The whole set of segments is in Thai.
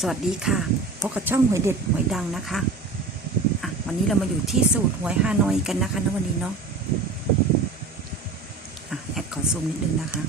สวัสดีค่ะพบกับช่องหวยเด็ดหวยดังนะคะอะวันนี้เรามาอยู่ที่สูตรหวยฮานอยกันนะคะนะวันนี้เนาะอะแอดขอซูมนิดนึงนะคะ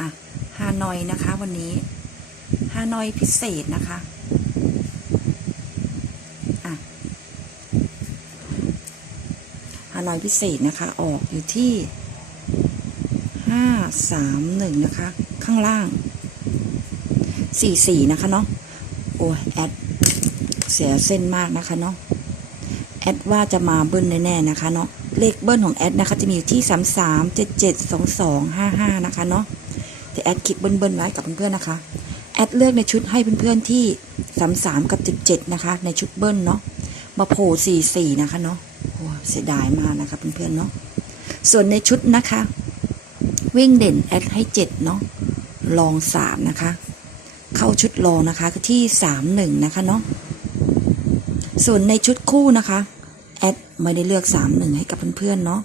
อะฮานอยนะคะวันนี้ฮานอยพิเศษนะคะอะฮานอยพิเศษนะคะออกอยู่ที่ห้าสามหนึ่งนะคะ ข้างล่างสี่สี่นะคะเนาะโอ้ยแอดเสียเส้นมากนะคะเนาะแอดว่าจะมาเบิ้ลแน่ๆนะคะเนาะเลขเบิ้ลของแอดนะคะจะมีอยู่ที่สามสามเจ็ดเจ็ดสองสองห้าห้านะคะเนาะแต่แอดคลิกเบิ้ลเบิ้ลไว้กับเพื่อนๆนะคะแอดเลือกในชุดให้เพื่อนๆที่สามสามกับเจ็ดเจ็ดนะคะในชุดเบิ้ลเนาะมาโผล่สี่สี่นะคะเนาะโอ้เสียดายมากนะคะเพื่อนๆเนาะส่วนในชุดนะคะ วิ่งเด่นแอดให้เจ็ดเนาะ ลองสามนะคะ เข้าชุดลองนะคะที่สามหนึ่งนะคะเนาะส่วนในชุดคู่นะคะแอดไม่ได้เลือกสามหนึ่งให้กับเพื่อนๆเนาะ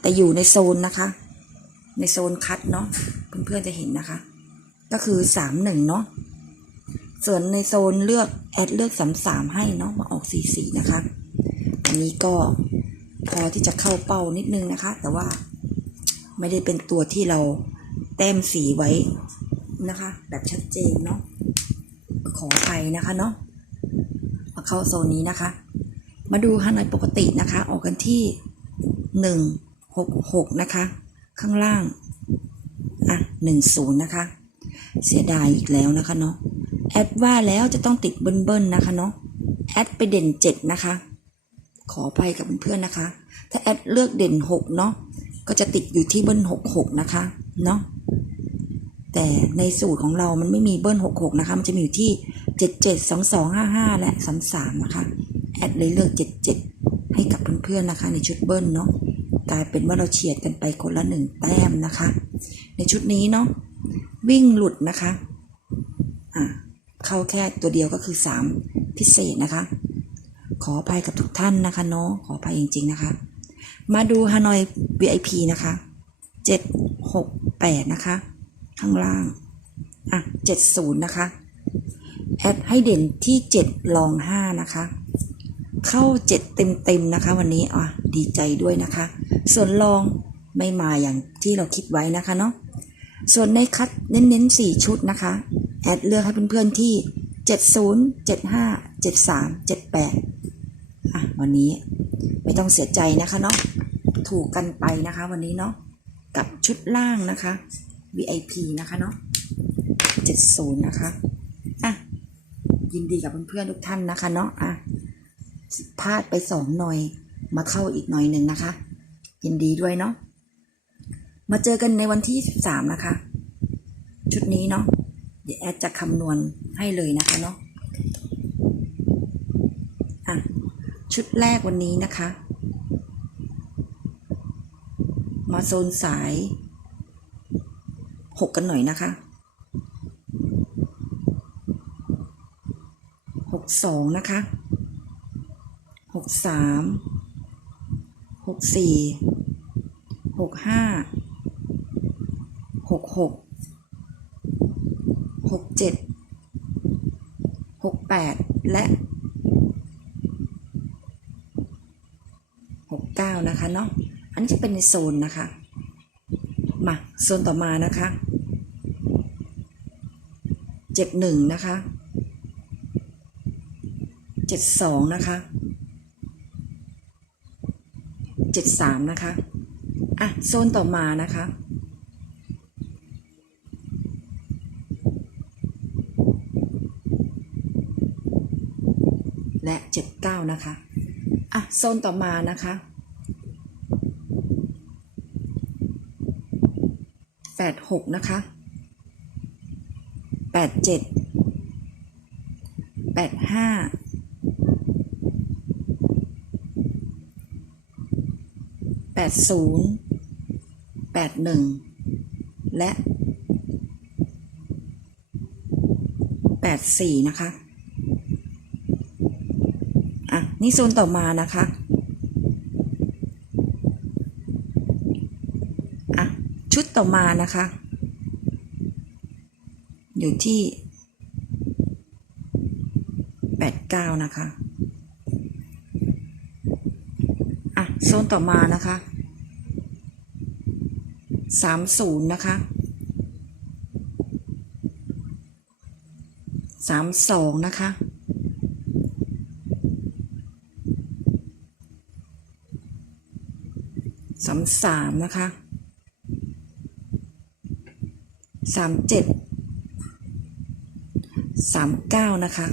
แต่อยู่ในโซนนะคะ ในโซนคัดเนาะเพื่อนๆจะเห็นนะคะ ก็คือสามหนึ่งเนาะส่วนในโซนเลือกแอดเลือกสามสามให้เนาะมาออกสี่สี่นะคะ อันนี้ก็พอที่จะเข้าเป้านิดนึงนะคะ แต่ว่าไม่ได้เป็นตัวที่เราแต้มสีไว้ นะคะ แบบชัดเจนเนาะขออภัยนะคะเนาะมาเข้าโซนนี้นะคะ มาดูฮานอยปกตินะคะ ออกกันที่หนึ่งหกหกนะคะ ข้างล่างอะหนึ่งศูนย์นะคะ เสียดายอีกแล้วนะคะเนาะแอดว่าแล้วจะต้องติดเบิ้ลๆนะคะเนาะแอดไปเด่นเจ็ดนะคะ ขออภัยกับเพื่อนๆนะคะ ถ้าแอดเลือกเด่นหกเนาะก็จะติดอยู่ที่เบิ้ลหกหกนะคะเนาะ แต่ในสูตรของเรามันไม่มีเบิ้ลหกหกนะคะ มันจะมีอยู่ที่เจ็ดเจ็ดสองสองห้าห้าและสามสามนะคะ แอดเลยเลือกเจ็ดเจ็ดให้กับเพื่อนๆนะคะ ในชุดเบิ้ลเนาะ กลายเป็นว่าเราเฉียดกันไปคนละหนึ่งแต้มนะคะ ในชุดนี้เนาะ วิ่งหลุดนะคะ อะเข้าแค่ตัวเดียวก็คือสามพิเศษนะคะ ขออภัยกับทุกท่านนะคะเนาะ ขออภัยจริง ๆนะคะ มาดูฮานอย VIP นะคะเจ็ดหกแปดนะคะ ข้างล่าง อะเจ็ดศูนย์นะคะ แอดให้เด่นที่เจ็ดลองห้านะคะ เข้าเจ็ดเต็มเต็มๆนะคะ วันนี้อะดีใจด้วยนะคะ ส่วนลองไม่มาอย่างที่เราคิดไว้นะคะเนาะ ส่วนในคัดเน้นๆสี่ชุดนะคะ แอดเลือกให้เพื่อนๆที่เจ็ดศูนย์เจ็ดห้าเจ็ดสามเจ็ดแปดอะวันนี้ไม่ต้องเสียใจนะคะเนาะ ถูกกันไปนะคะวันนี้เนาะ กับชุดล่างนะคะ VIP นะคะเนาะ70 นะคะ อะ ยินดีกับเพื่อนๆทุกท่านนะคะเนาะ อะพลาดไปสองหน่อย มาเข้าอีกหน่อยหนึ่งนะคะ ยินดีด้วยเนาะ มาเจอกันในวันที่ 13 นะคะ ชุดนี้เนาะ เดี๋ยวแอดจะคำนวณให้เลยนะคะเนาะ อะ ชุดแรกวันนี้นะคะ มาโซนสาย หกกันหน่อยนะคะหกสองนะคะหกสามหกสี่หกห้าหกหกหกเจ็ดหกแปดและหกเก้านะคะเนาะอันนี้จะเป็นในโซนนะคะ มาโซนต่อมานะคะเจ็ดหนึ่งนะคะเจ็ดสองนะคะเจ็ดสามนะคะอะโซนต่อมานะคะและเจ็ดเก้านะคะ อะ โซนต่อมานะคะ แปดหกนะคะแปดเจ็ดแปดห้าแปดศูนย์แปดหนึ่งและแปดสี่นะคะ อะ นี่โซนต่อมานะคะ อะ ชุด ต่อมานะคะ อยู่ที่แปดเก้านะคะอะโซนต่อมานะคะสามศูนย์นะคะสามสองนะคะสามสามนะคะ สามเจ็ดสามเก้านะคะ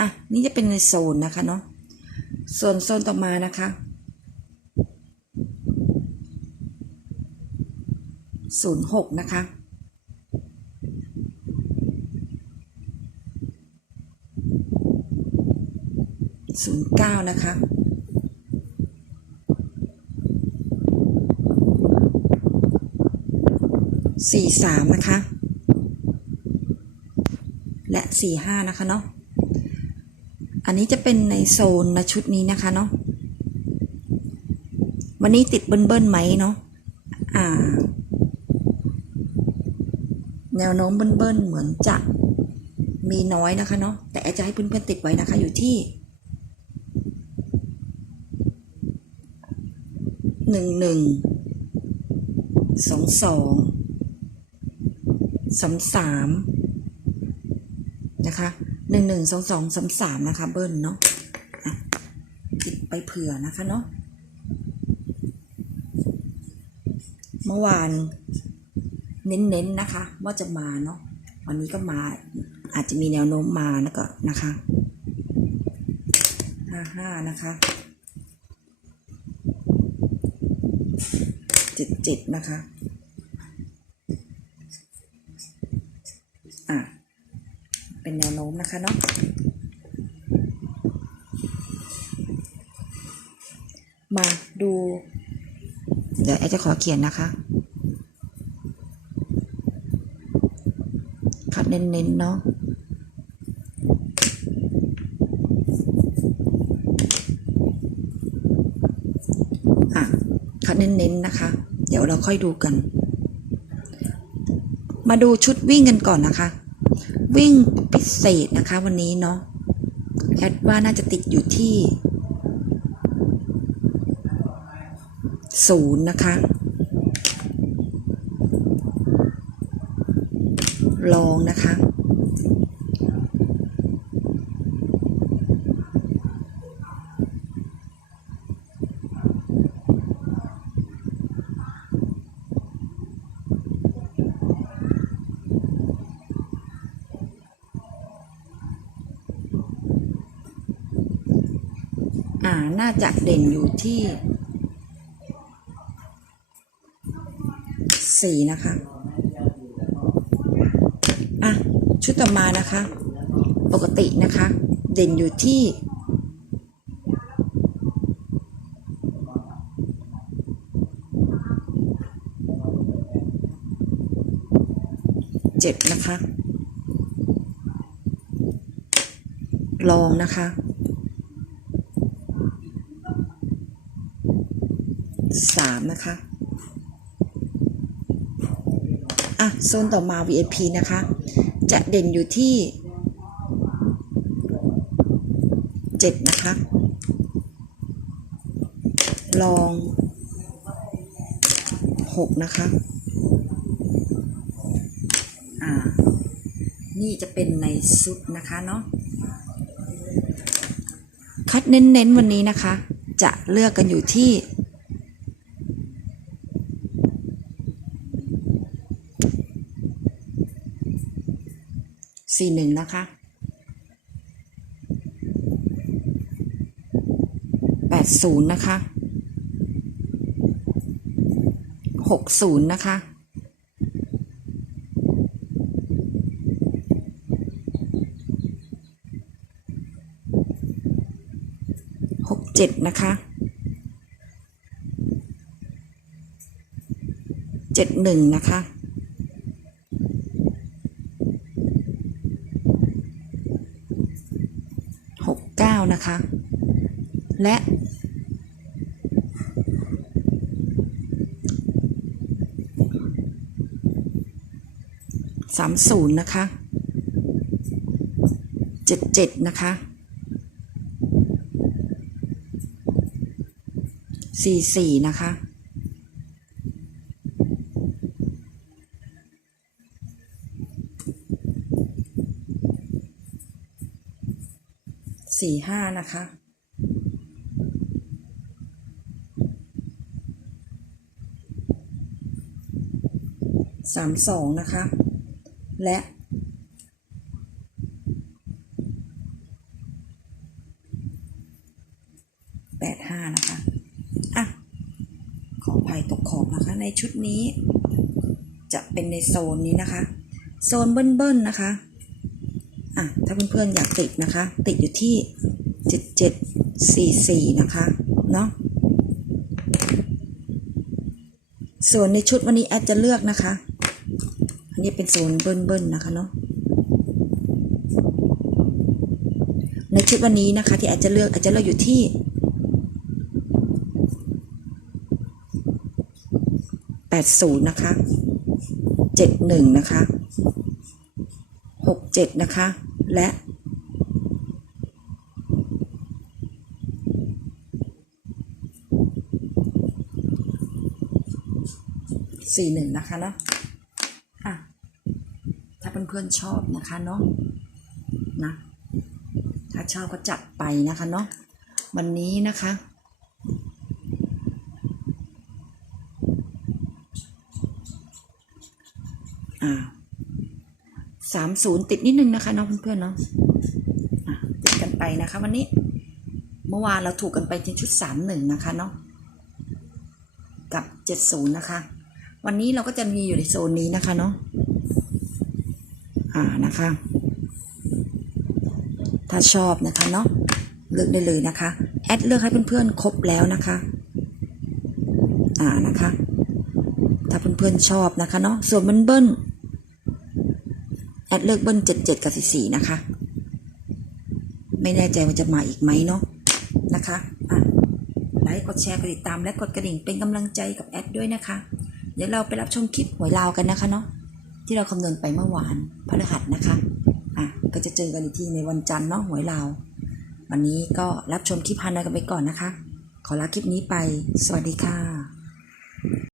อะ นี่จะเป็นในโซนนะคะเนาะ ส่วนโซนต่อมานะคะศูนย์หกนะคะศูนย์เก้านะคะสี่สามนะคะ และสี่ห้านะคะเนาะ อันนี้จะเป็นในโซนนะชุดนี้นะคะเนาะ วันนี้ติดเบิ้ลๆไหมเนาะ อ่า แนวโน้มเบิ้ลๆเหมือนจะมีน้อยนะคะเนาะ แต่อาจจะให้เพื่อนๆติดไว้นะคะอยู่ที่หนึ่งหนึ่งสองสองสามสาม นะคะหนึ่งหนึ่งสองสองสามสามนะคะเบิ้ลเนาะอะติดไปเผื่อนะคะเนาะเมื่อวานเน้นๆนนะคะ ว่าจะมาเนาะวันนี้ก็มาอาจจะมีแนวโน้มมาแล้วก็นะคะห้าห้านะคะเจ็ดเจ็ดนะคะ เป็นแนวโน้มนะคะเนาะมาดู เดี๋ยวแอจะขอเขียนนะคะคัดเน้นๆเนาะอะคัดเน้นๆนะคะ เดี๋ยวเราค่อยดูกัน มาดูชุดวิ่งกันก่อนนะคะ วิ่งพิเศษนะคะวันนี้เนาะแอดว่าน่าจะติดอยู่ที่ศูนย์นะคะ ลองนะคะ อ่า น่าจะเด่นอยู่ที่สี่นะคะ อะ ชุดต่อมานะคะ ปกตินะคะ เด่นอยู่ที่เจ็ดนะคะ ลองนะคะ สามนะคะอะโซนต่อมา VIP นะคะ จะเด่นอยู่ที่เจ็ดนะคะ ลองหกนะคะอ่านี่จะเป็นในซุดนะคะเนาะคัดเน้นๆวันนี้นะคะ จะเลือกกันอยู่ที่ สี่หนึ่งนะคะแปดศูนย์นะคะหกศูนย์นะคะหกเจ็ดนะคะเจ็ดหนึ่งนะคะ คะ และ สามศูนย์นะคะเจ็ดเจ็ดนะคะสี่สี่นะคะ สี่ห้านะคะ สามสองนะคะ และแปดห้านะคะ อะ ขออภัยตกขอบนะคะ ในชุดนี้จะเป็นในโซนนี้นะคะ โซนเบิ้ลๆนะคะ อะถ้าเพื่อนๆอยากติดนะคะ ติดอยู่ที่เจ็ดเจ็ดสี่สี่นะคะเนาะส่วนในชุดวันนี้แอดจะเลือกนะคะ อันนี้เป็นโซนเบิ้ลๆนะคะเนาะในชุดวันนี้นะคะที่แอดจะเลือกแอดจะเลือกอยู่ที่แปดศูนย์นะคะเจ็ดหนึ่งนะคะหกเจ็ดนะคะ และ สี่หนึ่งนะคะเนาะอะ ถ้าเพื่อนๆชอบนะคะเนาะนะ ถ้าชอบก็จัดไปนะคะเนาะ วันนี้นะคะอ่า สามศูนย์ติดนิดนึงนะคะเนาะเพื่อนๆเนาะติดกันไปนะคะ วันนี้เมื่อวานเราถูกกันไปที่ชุดสามหนึ่งนะคะเนาะกับเจ็ดศูนย์นะคะ วันนี้เราก็จะมีอยู่ในโซนนี้นะคะเนาะอ่านะคะ ถ้าชอบนะคะเนาะเลือกได้เลยนะคะ แอดเลือกให้เพื่อนๆครบแล้วนะคะ อ่านะคะ ถ้าเพื่อนๆชอบนะคะเนาะส่วนเบิ้ล แอดเลือกเบิ้ลเจ็ดเจ็ดกับสี่สี่นะคะ ไม่แน่ใจว่าจะมาอีกไหมเนาะนะคะอะไลค์กดแชร์กดติดตามและกดกระดิ่งเป็นกำลังใจกับแอดด้วยนะคะ เดี๋ยวเราไปรับชมคลิปหวยลาวกันนะคะเนาะที่เราคำนวณไปเมื่อวานพฤหัสนะคะอะก็จะเจอกันอีกทีในวันจันทร์เนาะหวยลาววันนี้ก็รับชมคลิปฮานอยกันไปก่อนนะคะ ขอลาคลิปนี้ไป สวัสดีค่ะ